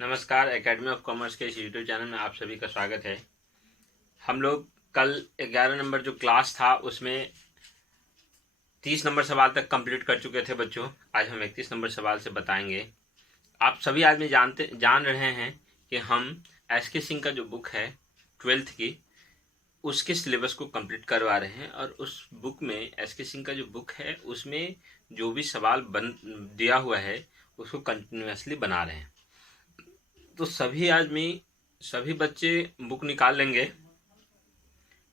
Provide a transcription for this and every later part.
नमस्कार। Academy of commerce के इस यूट्यूब चैनल में आप सभी का स्वागत है। हम लोग कल 11 नंबर जो क्लास था उसमें 30 नंबर सवाल तक कंप्लीट कर चुके थे बच्चों। आज हम 31 नंबर सवाल से बताएंगे। आप सभी आदमी जान रहे हैं कि हम एसके सिंह का जो बुक है 12th की, उसके सिलेबस को कंप्लीट करवा रहे हैं और उस बुक में एसके सिंह का जो बुक है उसमें जो भी सवाल दिया हुआ है उसको कंटिन्यूसली बना रहे हैं। तो सभी बच्चे बुक निकाल लेंगे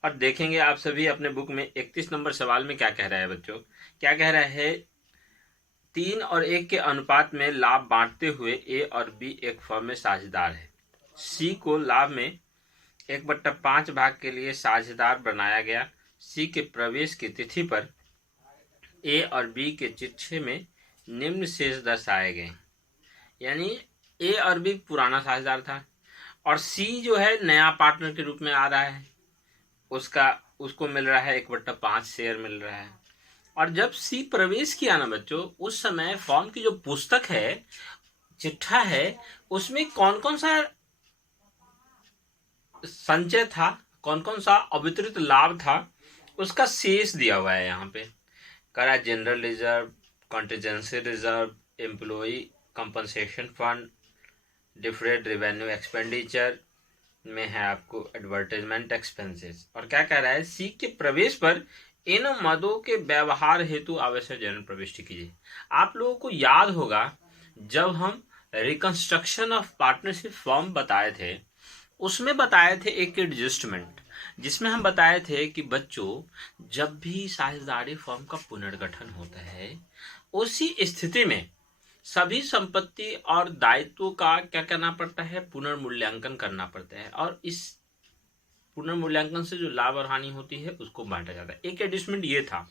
और देखेंगे। आप सभी अपने बुक में 31 नंबर सवाल में क्या कह रहा है बच्चों। क्या कह रहा है, 3 और 1 के अनुपात में लाभ बांटते हुए ए और बी एक फर्म में साझेदार है। सी को लाभ में 1/5 भाग के लिए साझेदार बनाया गया। सी के प्रवेश की तिथि पर ए और बी के चिट्ठे में निम्न शेष दर्शाए गए। यानी ए और बी पुराना साझेदार था और सी जो है नया पार्टनर के रूप में आ रहा है। उसको मिल रहा है 1/5 शेयर मिल रहा है। और जब सी प्रवेश किया ना बच्चों, उस समय फॉर्म की जो पुस्तक है, चिट्ठा है, उसमें कौन कौन सा संचय था, कौन कौन सा अवितरित लाभ था, उसका शेष दिया हुआ है। यहाँ पे करा general reserve, contingency reserve, employee compensation fund, deferred revenue expenditure में है आपको एडवर्टाइजमेंट एक्सपेंसेस। और क्या कह रहा है, सी के प्रवेश पर इन मदों के व्यवहार हेतु आवश्यक जनरल प्रविष्टि कीजिए। आप लोगों को याद होगा जब हम रिकंस्ट्रक्शन ऑफ पार्टनरशिप फॉर्म बताए थे, उसमें बताए थे एक एडजस्टमेंट, जिसमें हम बताए थे कि बच्चों जब भी साझेदारी फॉर्म का पुनर्गठन होता है, उसी स्थिति में सभी संपत्ति और दायित्वों का क्या करना पड़ता है, पुनर्मूल्यांकन करना पड़ता है। और इस पुनर्मूल्यांकन से जो लाभ और हानि होती है उसको बांटा जाता है। एक एडजस्टमेंट ये था।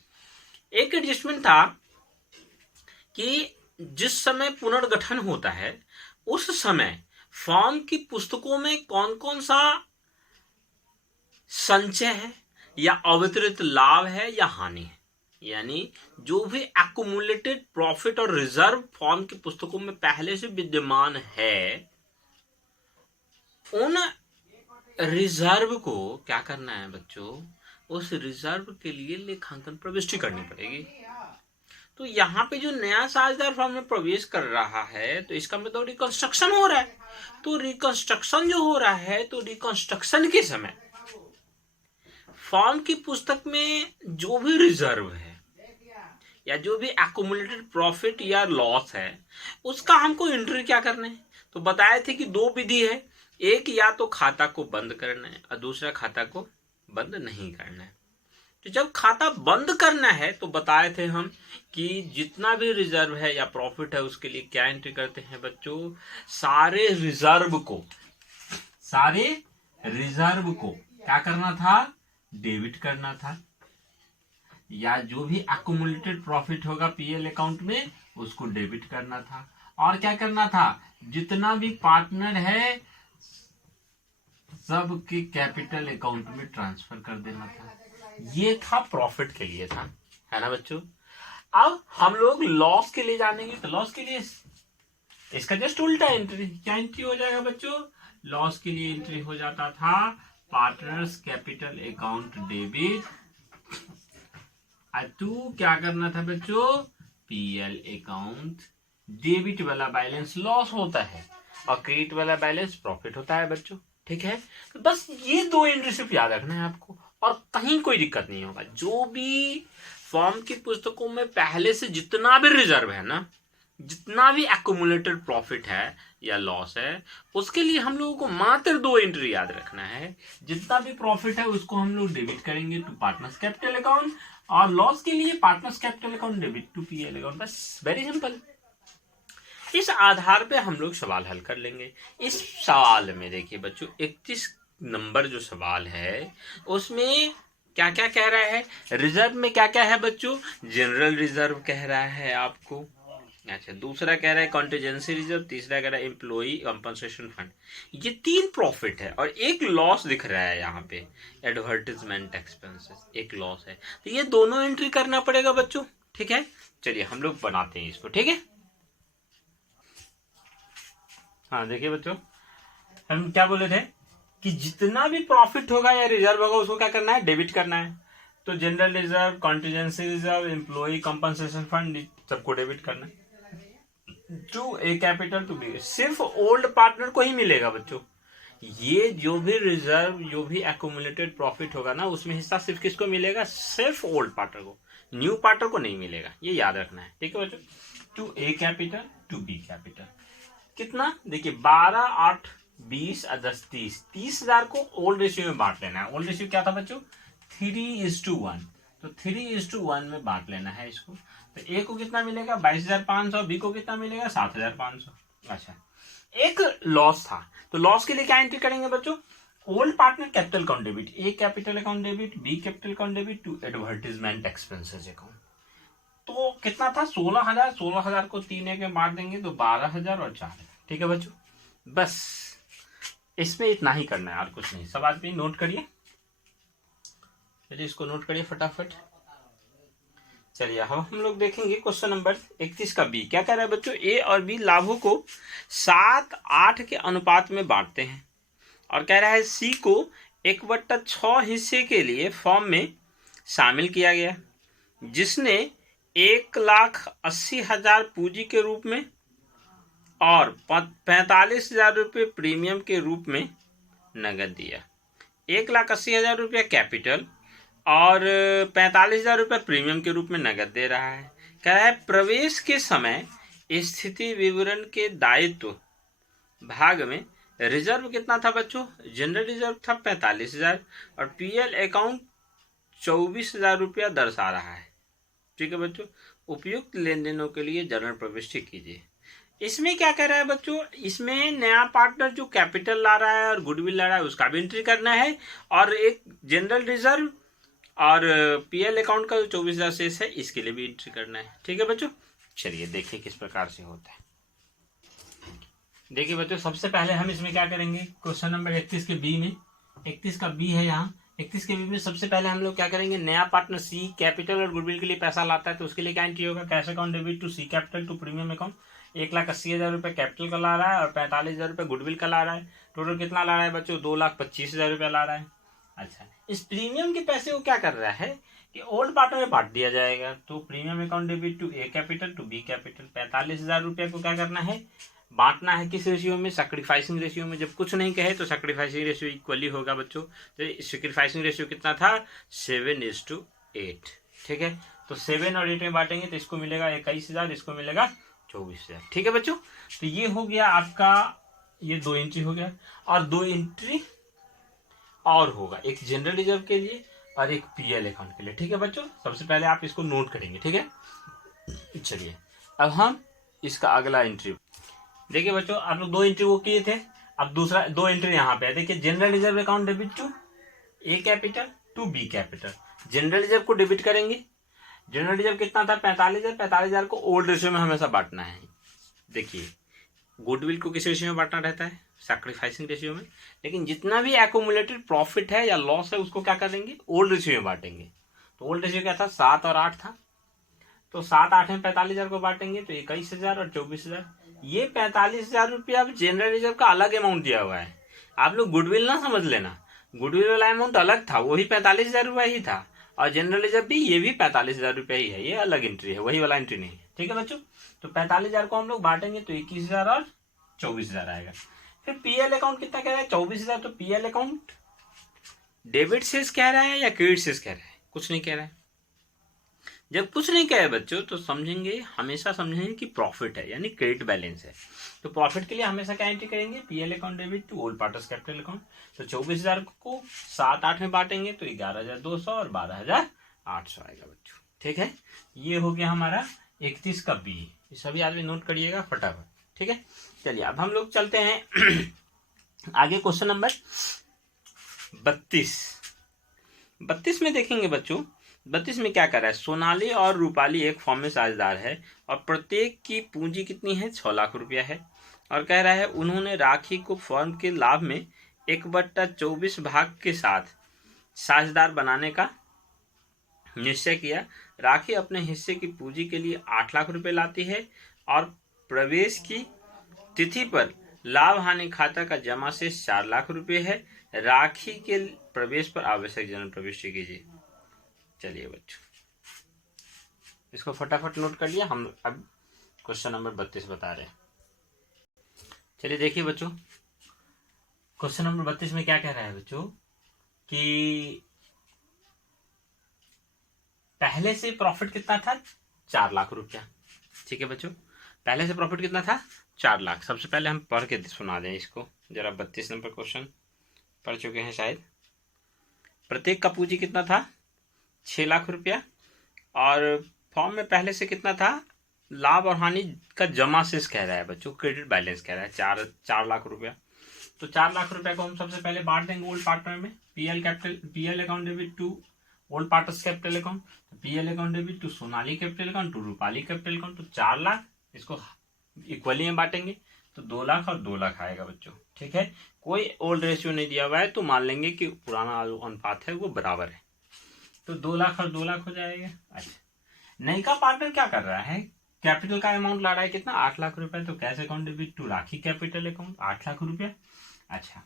एक एडजस्टमेंट था कि जिस समय पुनर्गठन होता है उस समय फॉर्म की पुस्तकों में कौन कौन सा संचय है या अवितरित लाभ है या हानि है। यानी जो भी एक्युमुलेटेड प्रॉफिट और रिजर्व फॉर्म की पुस्तकों में पहले से विद्यमान है, उन रिजर्व को क्या करना है बच्चों, उस रिजर्व के लिए लेखांकन प्रविष्टि करनी पड़ेगी। तो यहाँ पे जो नया साझेदार फॉर्म में प्रवेश कर रहा है तो इसका मतलब रिकंस्ट्रक्शन हो रहा है। तो रिकंस्ट्रक्शन जो हो रहा है, तो रिकंस्ट्रक्शन के समय फॉर्म की पुस्तक में जो भी रिजर्व है या जो भी एक्युमुलेटेड प्रॉफिट या लॉस है, उसका हमको एंट्री क्या करना है। तो बताए थे कि 2 विधि है, एक या तो खाता को बंद करना है और दूसरा खाता को बंद नहीं करना है। तो जब खाता बंद करना है तो बताए थे हम कि जितना भी रिजर्व है या प्रॉफिट है उसके लिए क्या एंट्री करते हैं बच्चों, सारे रिजर्व को क्या करना था, डेबिट करना था। या जो भी एक्युमुलेटेड प्रॉफिट होगा पीएल अकाउंट में उसको डेबिट करना था। और क्या करना था, जितना भी पार्टनर है सबके कैपिटल अकाउंट में ट्रांसफर कर देना था। ये था प्रॉफिट के लिए था, है ना बच्चों। अब हम लोग लॉस के लिए जानेंगे। तो लॉस के लिए इसका जस्ट उल्टा एंट्री, क्या एंट्री हो जाएगा बच्चों, लॉस के लिए एंट्री हो जाता था partners capital account debit. To क्या करना था बच्चों, पीएल अकाउंट डेबिट वाला बैलेंस लॉस होता है और क्रेडिट वाला बैलेंस प्रॉफिट होता है बच्चों। ठीक है, तो बस ये 2 एंट्री सिर्फ याद रखना है आपको और कहीं कोई दिक्कत नहीं होगा। जो भी फॉर्म की पुस्तकों में पहले से जितना भी रिजर्व है ना, जितना भी एक्युमुलेटेड प्रॉफिट है या लॉस है, उसके लिए हम लोगों को मात्र 2 एंट्री याद रखना है। जितना भी प्रॉफिट है उसको हम लोग डेबिट करेंगे टू पार्टनर्स कैपिटल अकाउंट और लॉस के लिए partners capital account debit to PL account. बस वेरी सिंपल। इस आधार पे हम लोग सवाल हल कर लेंगे। इस सवाल में देखिए बच्चों, 31 नंबर जो सवाल है उसमें क्या क्या कह रहा है। रिजर्व में क्या क्या है बच्चों, जनरल रिजर्व कह रहा है आपको। अच्छा, दूसरा कह रहा है कॉन्टिजेंसी रिजर्व, तीसरा कह रहा है एम्प्लॉई कंपनसेशन फंड। ये 3 प्रॉफिट है और एक लॉस दिख रहा है यहाँ पे, एडवर्टाइजमेंट एक्सपेंसेस, एक लॉस है। तो ये दोनों एंट्री करना पड़ेगा बच्चों। ठीक है, चलिए हम लोग बनाते हैं इसको। ठीक है, हाँ देखिए बच्चों, हम क्या बोले थे कि जितना भी प्रॉफिट होगा या रिजर्व होगा उसको क्या करना है, डेबिट करना है। तो general reserve, contingency reserve, employee compensation fund, सबको डेबिट करना है to A capital to B. सिर्फ ओल्ड पार्टनर को ही मिलेगा बच्चों। ये जो भी रिजर्व, जो भी एक्यूमुलेटेड प्रॉफिट होगा ना, उसमें हिस्सा सिर्फ किसको मिलेगा, सिर्फ ओल्ड पार्टनर को, न्यू पार्टनर को नहीं मिलेगा। ये याद रखना है, ठीक है बच्चों। To A capital to B capital कितना, देखिए 12, 8, 20 और 10, 30, 30,000 को ओल्ड रेशियो में बांट लेना है। ओल्ड रेशियो क्या था बच्चों, 3:1। तो 3:1 में बांट लेना है इसको। तो ए को कितना मिलेगा 22,500, बी को कितना मिलेगा 7,500। अच्छा, एक लॉस था, तो लॉस के लिए क्या एंट्री करेंगे बच्चों, old partner capital account debit, A capital account debit, B capital account debit to advertisement expenses account. तो कितना था 16,000, 16,000 को 3 में बांट देंगे तो 12,000 और 4,000। ठीक है बच्चों, बस इसमें इतना ही करना है और कुछ नहीं। सब आदमी नोट करिए, चलिए इसको नोट करिए फटाफट। चलिए अब हम लोग देखेंगे क्वेश्चन नंबर 31 का बी। क्या कह रहा है बच्चों, ए और बी लाभों को 7-8 के अनुपात में बांटते हैं और कह रहा है सी को 1/6 हिस्से के लिए फॉर्म में शामिल किया गया, जिसने 1,80,000 पूंजी के रूप में और 45,000 रुपये प्रीमियम के रूप में नगद दिया। 1,80,000 रुपया कैपिटल और 45,000 रुपये प्रीमियम के रूप में नगद दे रहा है। कह रहा है प्रवेश के समय स्थिति विवरण के दायित्व भाग में रिजर्व कितना था बच्चों, जनरल रिजर्व था 45,000 और पीएल अकाउंट 24,000 रुपया दर्शा रहा है। ठीक है बच्चों, उपयुक्त लेन देनों के लिए जर्नल प्रविष्टि कीजिए। इसमें क्या कह रहा है बच्चों, इसमें नया पार्टनर जो कैपिटल ला रहा है और गुडविल ला रहा है उसका भी एंट्री करना है, और एक जनरल रिजर्व और पीएल अकाउंट का जो 24,000 शेष है इसके लिए भी एंट्री करना है। ठीक है बच्चों, चलिए देखिए किस प्रकार से होता है। देखिए बच्चों, सबसे पहले हम इसमें क्या करेंगे, क्वेश्चन नंबर 31 के बी में, 31 का बी है यहाँ, 31 के बी में सबसे पहले हम लोग क्या करेंगे, नया पार्टनर सी कैपिटल और गुडविल के लिए पैसा लाता है तो उसके लिए क्या एंट्री होगा, cash account debit to C capital to premium account. 1,80,000 रुपये कैपिटल का ला रहा है और 45,000 रुपये गुडविल का ला रहा है। टोटल कितना ला रहा है बच्चों, 2,25,000 रुपया ला रहा है। अच्छा, इस प्रीमियम के पैसे को क्या कर रहा है कि ओल्ड पार्टनर में बांट दिया जाएगा। तो premium account debit to A capital to B capital, 45,000 रुपये को क्या करना है, बांटना है किस रेशियो में, सैक्रिफाइसिंग रेशियो में। जब कुछ नहीं कहे तो सैक्रिफाइसिंग रेशियो इक्वली होगा बच्चों। तो सैक्रिफाइसिंग रेशियो कितना था, 7:8। ठीक है, तो 7 और 8 में बांटेंगे तो इसको मिलेगा 21,000, इसको मिलेगा 24,000। ठीक है बच्चों, तो ये हो गया आपका, ये 2 एंट्री हो गया, और 2 एंट्री और होगा, एक जनरल रिजर्व के लिए और एक पीएल अकाउंट के लिए। ठीक है बच्चों, सबसे पहले आप इसको नोट करेंगे। ठीक है, चलिए अब हम इसका अगला एंट्री देखिए बच्चों। आप लोग 2 एंट्री वो किए थे, अब दूसरा 2 एंट्री यहाँ पे है। देखिए, general reserve account debit to A capital to B capital. General reserve को डेबिट करेंगे, जनरल रिजर्व कितना था 45,000, 45,000 को ओल्ड रेशियो में हमेशा बांटना है। देखिए, गुडविल को किस रेशियो में बांटना रहता है, सैक्रिफाइसिंग रेशियो में, लेकिन जितना भी एक्यूमुलेटेड प्रॉफिट है या लॉस है उसको क्या करेंगे, ओल्ड रेशियो में बांटेंगे। तो ओल्ड रेशियो क्या था, 7 और 8 था, तो 7, 8 में 45,000 को बांटेंगे तो 21,000 और 24,000। ये 45,000 रुपया अब जनरल रिजर्व का अलग अमाउंट दिया हुआ है। आप लोग गुडविल ना समझ लेना, गुडविल वाला अमाउंट अलग था, वही 45,000 रुपया ही था, और जनरल रिजर्व भी ये भी 45,000 रुपया ही है, ये अलग एंट्री है, वही वाला एंट्री नहीं है। ठीक है बच्चों, तो 45,000 को हम लोग बांटेंगे तो 21,000 और 24,000 आएगा। फिर पीएल अकाउंट कितना कह रहा है, 24,000। तो पीएल अकाउंट डेबिट शेष कह रहा है या क्रेडिट शेष कह रहा है, कुछ नहीं कह रहा है। जब कुछ नहीं कहे बच्चों तो समझेंगे, हमेशा समझेंगे कि प्रॉफिट है, यानी क्रेडिट बैलेंस है। तो प्रॉफिट के लिए हमेशा क्या एंट्री करेंगे, PL account debit to old partners capital account. तो 24,000 को 7, 8 में बांटेंगे तो 11,200 और 12,800 आएगा बच्चों। ठीक है, ये हो गया हमारा 31 का बी। ये सभी आदमी नोट करिएगा फटाफट। ठीक है, चलिए अब हम लोग चलते हैं आगे क्वेश्चन नंबर 32। 32 में देखेंगे बच्चों, 32 में क्या कर रहा है, सोनाली और रूपाली एक फॉर्म में साझेदार है और प्रत्येक की पूंजी कितनी है, 6 लाख रुपया है। और कह रहा है उन्होंने राखी को फर्म के लाभ में 1/24 भाग के साथ साझेदार बनाने का निश्चय किया। राखी अपने हिस्से की पूंजी के लिए 8 लाख रुपए लाती है और प्रवेश की तिथि पर लाभ हानि खाता का जमा शेष 4 लाख रुपए है। राखी के प्रवेश पर आवश्यक जन्म प्रविष्टि कीजिए। चलिए बच्चों, इसको फटाफट नोट कर लिया। हम अब क्वेश्चन नंबर 32 बता रहे हैं। चलिए देखिए बच्चों, क्वेश्चन नंबर 32 में क्या कह रहा है बच्चों कि पहले से प्रॉफिट कितना था, 4 लाख रुपया। ठीक है बच्चों, पहले से प्रॉफिट कितना था, 4 लाख। सबसे पहले हम पढ़ के सुना दें इसको जरा। 32 नंबर क्वेश्चन पढ़ चुके हैं शायद। प्रत्येक का पूंजी कितना था, 6 लाख रुपया। और फॉर्म में पहले से कितना था, लाभ और हानि का जमा शेष कह रहा है बच्चों, क्रेडिट बैलेंस कह रहा है 4 लाख रुपया। तो 4 लाख रुपया को हम सबसे पहले बांट देंगे ओल्ड पार्टनर में। PL account debit to old partners capital account, PL account debit to Sonali capital account to Rupali capital account. तो 4 लाख इसको इक्वली में बांटेंगे तो 2 लाख और 2 लाख आएगा बच्चों। ठीक है, कोई ओल्ड रेशियो नहीं दिया हुआ है तो मान लेंगे कि पुराना जो अनुपात है वो बराबर है। तो 2 लाख और 2 लाख हो जाएगा। अच्छा, नई का पार्टनर क्या कर रहा है, कैपिटल का अमाउंट ला रहा है कितना, 8 लाख रुपए। तो cash account debit to Rakhi capital account 8 lakh रुपया। अच्छा,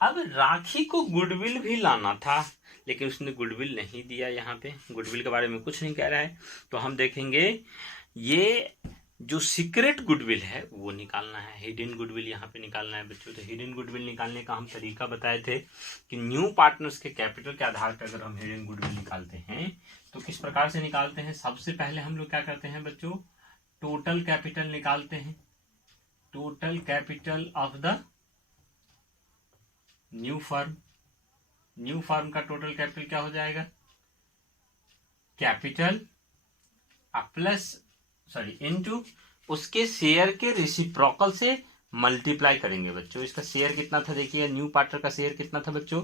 अब राखी को गुडविल भी लाना था लेकिन उसने गुडविल नहीं दिया। यहाँ पे गुडविल के बारे में कुछ नहीं कह रहा है। तो हम देखेंगे ये जो सीक्रेट गुडविल है वो निकालना है, हिडन गुडविल यहाँ पे निकालना है बच्चों। तो हिडन गुडविल निकालने का हम तरीका बताए थे कि न्यू पार्टनर्स के कैपिटल के आधार पर अगर हम हिडन गुडविल निकालते हैं तो किस प्रकार से निकालते हैं। सबसे पहले हम लोग क्या करते हैं बच्चों, टोटल कैपिटल निकालते हैं। Total capital of the new firm. New firm का टोटल कैपिटल क्या हो जाएगा, कैपिटल प्लस इनटू उसके शेयर के रेसिप्रोकल से मल्टीप्लाई करेंगे बच्चों। इसका शेयर कितना था देखिए, न्यू पार्टनर का शेयर कितना था बच्चों,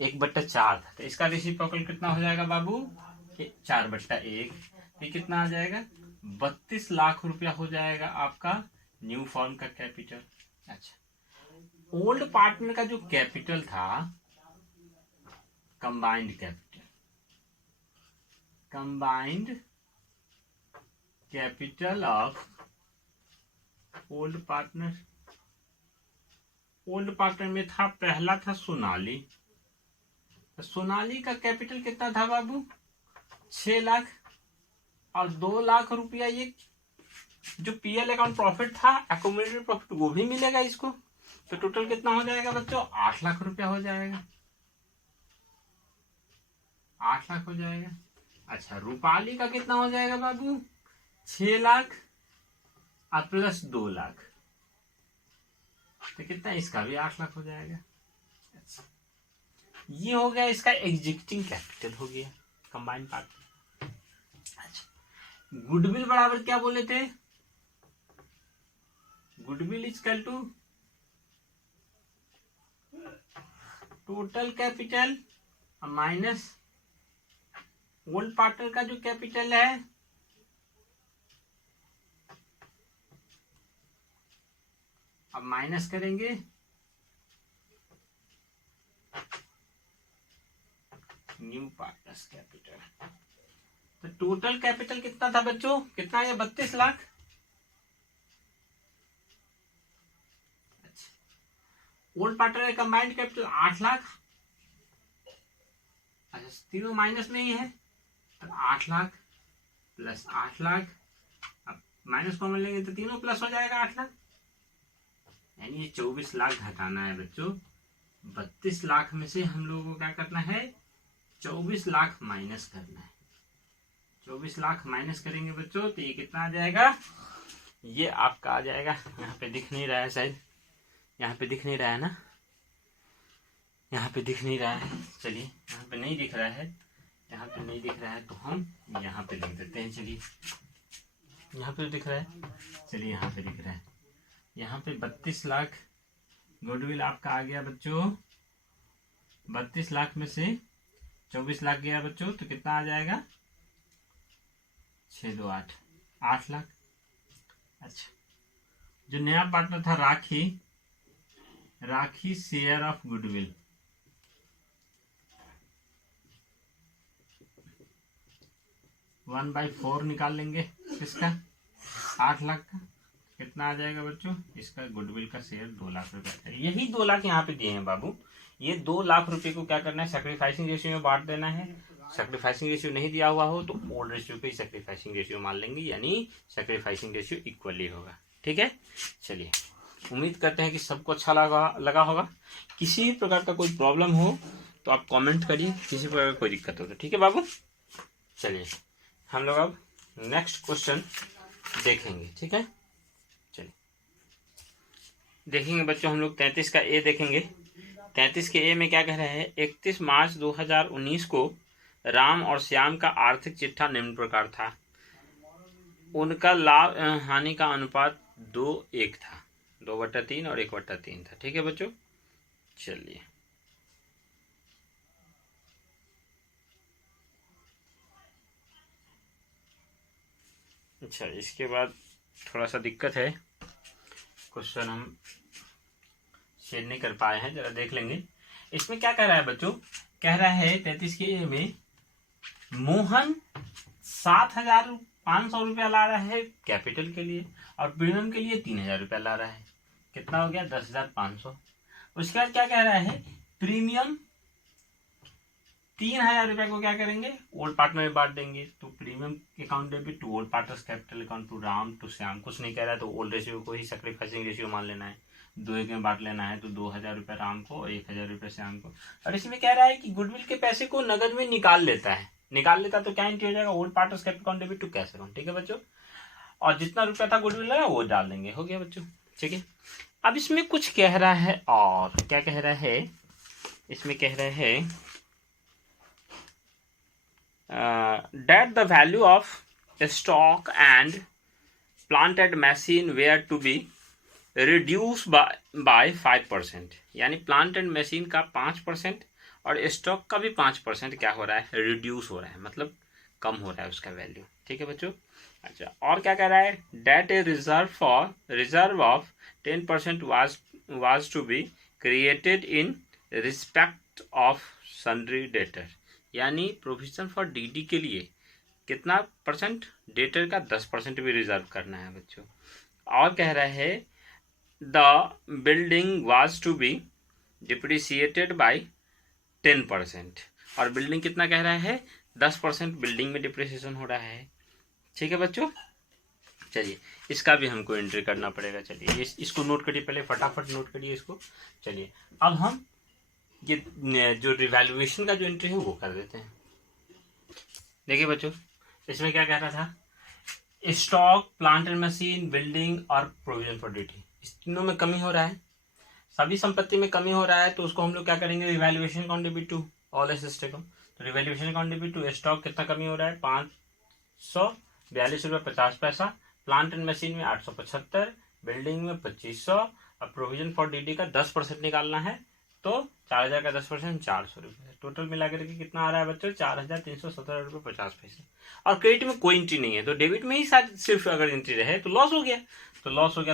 1/4 था। तो इसका रेसिप्रोकल कितना हो जाएगा बाबू, 4/1। ये कितना आ जाएगा, 32 लाख रुपया हो जाएगा आपका न्यू फर्म का कैपिटल। अच्छा, ओल्ड पार्टनर का जो कैपिटल था, combined capital, combined capital of old partner. Old partner में था, पहला था सोनाली। तो सोनाली का कैपिटल कितना था बाबू, 6 लाख। और 2 लाख रुपया ये जो पीएल अकाउंट प्रॉफिट था, एकोमोडेटेड प्रॉफिट, वो भी मिलेगा इसको। तो टोटल कितना हो जाएगा बच्चों, 8 लाख रुपया हो जाएगा। 8 लाख हो जाएगा। अच्छा, रूपाली का कितना हो जाएगा बाबू, 6 लाख और प्लस 2 लाख। तो कितना, इसका भी 8 लाख हो जाएगा। अच्छा, ये हो गया इसका एग्जिस्टिंग कैपिटल हो गया, कंबाइंड पार्ट। अच्छा, गुडविल बराबर क्या बोले थे, goodwill equal to total capital minus old partner का जो कैपिटल है, अब माइनस करेंगे न्यू पार्टनर्स कैपिटल। तो टोटल कैपिटल कितना था बच्चों, कितना है, 32 लाख। अच्छा, ओल्ड पार्टनर का कंबाइंड कैपिटल 8 लाख। अच्छा, तीनों माइनस में ही है, तो 8 लाख प्लस 8 लाख, अब माइनस कॉमन लेंगे तो तीनों प्लस हो जाएगा 8 लाख। यानी ये 24 लाख घटाना है बच्चों। 32 लाख में से हम लोगों को क्या करना है, 24 लाख माइनस करना है। 24 लाख माइनस करेंगे बच्चों तो ये कितना आ जाएगा, ये आपका आ जाएगा, यहाँ पे दिख नहीं रहा है शायद, यहाँ पे दिख नहीं रहा है ना, यहाँ पे दिख नहीं रहा है। चलिए, यहाँ पे नहीं दिख रहा है, यहाँ पे नहीं दिख रहा है तो हम यहाँ पे लिख देते हैं। चलिए, यहाँ पे दिख रहा है, चलिए यहाँ पे दिख रहा है। यहाँ पे 32 लाख गुडविल आपका आ गया बच्चों। 32 लाख में से 24 लाख गया बच्चों तो कितना आ जाएगा, 6 2 8, 8 लाख। अच्छा, जो नया पार्टनर था Rakhi, Rakhi share of goodwill, one by 4 निकाल लेंगे किसका, 8 लाख का। कितना आ जाएगा बच्चों, इसका गुडविल का शेयर 2 लाख रुपए। यही 2 लाख यहाँ पे दिए हैं बाबू, ये 2 लाख रुपए को क्या करना है, सैक्रिफाइसिंग रेशियो में बांट देना है। सैक्रिफाइसिंग रेशियो नहीं दिया हुआ हो तो ओल्ड रेशियो पे सैक्रिफाइसिंग रेशियो मान लेंगे, यानी सैक्रिफाइसिंग रेशियो इक्वली होगा। ठीक है, चलिए उम्मीद करते हैं कि सबको अच्छा लगा होगा। किसी प्रकार का कोई प्रॉब्लम हो तो आप कमेंट करिए, किसी प्रकार का कोई दिक्कत हो तो। ठीक है बाबू, चलिए हम लोग अब नेक्स्ट क्वेश्चन देखेंगे। ठीक है, चलिए देखेंगे बच्चों, हम लोग 33 का ए देखेंगे। 33 के ए में क्या कह रहे हैं, 31 मार्च 2019 को राम और श्याम का आर्थिक चिट्ठा निम्न प्रकार था, उनका लाभ हानि का अनुपात 2:1 था, 2/3 और 1/3 था। ठीक है बच्चों, चलिए अच्छा, इसके बाद थोड़ा सा दिक्कत है, क्वेश्चन हम शेयर नहीं कर पाए हैं, जरा देख लेंगे। इसमें क्या कह रहा है बच्चों, कह रहा है 33 के ए में मोहन 7,500 रुपया ला रहा है कैपिटल के लिए और प्रीमियम के लिए 3,000 रुपया ला रहा है, कितना हो गया 10,500। उसके बाद क्या कह रहा है, प्रीमियम 3,000 रुपया को क्या करेंगे, ओल्ड पार्टनर में बांट देंगे। तो premium account debit to old partners capital account to Ram to Shyam, कुछ नहीं कह रहा है तो ओल्ड रेशियो को ही सैक्रिफाइसिंग रेशियो मान लेना है, 2:1 में बांट लेना है। तो 2,000 रुपया राम को और 1,000 रुपया श्याम को। और इसमें कह रहा है कि गुडविल के पैसे को नगद में निकाल लेता है, तो क्या एंट्री हो जाएगा, old partners capital account debit to cash account. ठीक है बच्चों, और जितना रुपया था गुडविल लगा वो डाल देंगे, हो गया बच्चों। ठीक है, अब इसमें कुछ कह रहा है, और क्या कह रहा है, इसमें कह रहा है that the value of stock and planted machine were to be reduced by 5%, यानी प्लांट एंड मशीन का 5% और स्टॉक का भी 5% क्या हो रहा है, रिड्यूस हो रहा है, मतलब कम हो रहा है उसका वैल्यू। ठीक है बच्चों, अच्छा और क्या कह रहा है, that a reserve of 10% was to be created in respect of sundry debtor, यानी प्रोविजन फॉर डीडी के लिए कितना परसेंट, डेटर का 10% भी रिजर्व करना है बच्चों। और कह रहा है the building was to be depreciated by 10%, और बिल्डिंग कितना कह रहा है, 10% बिल्डिंग में डिप्रिसिएशन हो रहा है। ठीक है बच्चों, चलिए इसका भी हमको एंट्री करना पड़ेगा। चलिए इसको नोट करिए, पहले फटाफट नोट करिए इसको। चलिए अब हम ये जो रिवैल्यूएशन का जो एंट्री है वो कर देते हैं। देखिए बच्चों, इसमें क्या कह रहा था, stock, plant and machine, building और प्रोविजन फॉर ड्यूटी, इस तीनों में कमी हो रहा है, सभी संपत्ति में कमी हो रहा है। तो उसको हम लोग क्या करेंगे, revaluation account debit to all assets account. तो revaluation account debit to stock कितना कमी हो रहा है, 542 रुपये 50 पैसा, प्लांट एंड मशीन में 875, बिल्डिंग में 2500, और प्रोविजन फॉर डीडी का 10% निकालना है, तो 4,000 का 10% 400 रुपये, टोटल मिला करके कितना आ रहा है बच्चों, 4,317 रुपये 50 पैसे। और क्रेडिट में कोई एंट्री नहीं है, तो डेबिट में ही सिर्फ अगर एंट्री रहे तो लॉस हो गया,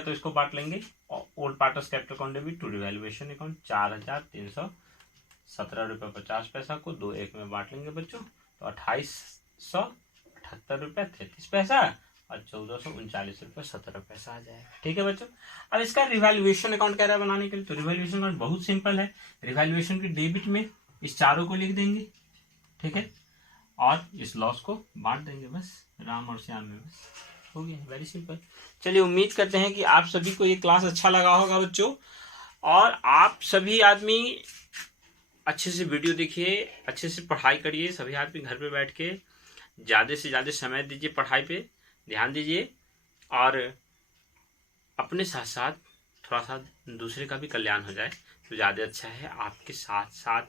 तो इसको बांट लेंगे। Old partners capital account debit to revaluation account 4,317 रुपये 50 पैसा को 2:1 में बांट लेंगे बच्चों, तो 2,878 रुपये 33 पैसा और 1,439 रुपये 17 पैसा आ जाएगा। ठीक है बच्चों, अब इसका रिवैल्यूएशन अकाउंट कह रहा है बनाने के लिए, तो रिवैल्यूएशन अकाउंट बहुत सिंपल है, रिवैल्यूएशन के डेबिट में इस चारों को लिख देंगे। ठीक है, और इस लॉस को बांट देंगे, बस राम और श्याम में, बस हो गया, वेरी सिंपल। चलिए उम्मीद करते हैं कि आप सभी को ये क्लास अच्छा लगा होगा बच्चों, और आप सभी आदमी अच्छे से वीडियो देखिए, अच्छे से पढ़ाई करिए, सभी आदमी घर पे बैठ के ज़्यादा से ज़्यादा समय दीजिए, पढ़ाई पे ध्यान दीजिए, और अपने साथ साथ थोड़ा सा दूसरे का भी कल्याण हो जाए तो ज़्यादा अच्छा है। आपके साथ साथ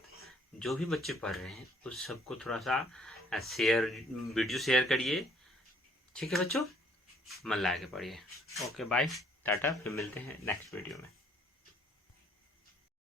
जो भी बच्चे पढ़ रहे हैं उस सबको थोड़ा सा वीडियो शेयर करिए। ठीक है बच्चों, मन लगा के पढ़िए। ओके बाय, टाटा, फिर मिलते हैं नेक्स्ट वीडियो में।